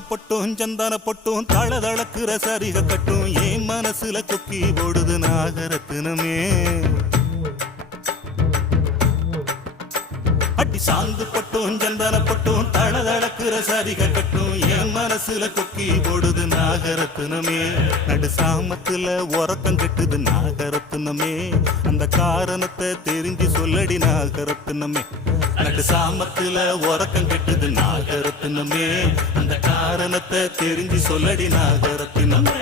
சாந்து பொட்டும் சந்தன பொட்டும் தளதளக்குற சரிக கட்டும் என் மனசுல கொக்கி போடுது நாகரத்தினமே. அடி சாந்து பொட்டும் சந்தன பொட்டும் தளதளக்குற சரிக கட்டும் என் மனசுல கொக்கி போடுது நாகரத்தினமே. நடு சாமத்துல உறக்கம் கெட்டுது நாகரத்தினமே. அந்த காரணத்தை தெரிஞ்சு சொல்லடி நாகரத்தினமே. நடு சாமத்துல உறக்கம் கெட்டுது நாகரத்தினமே. அந்த காரணத்தை தெரிஞ்சு சொல்லடி நாகரத்தினமே.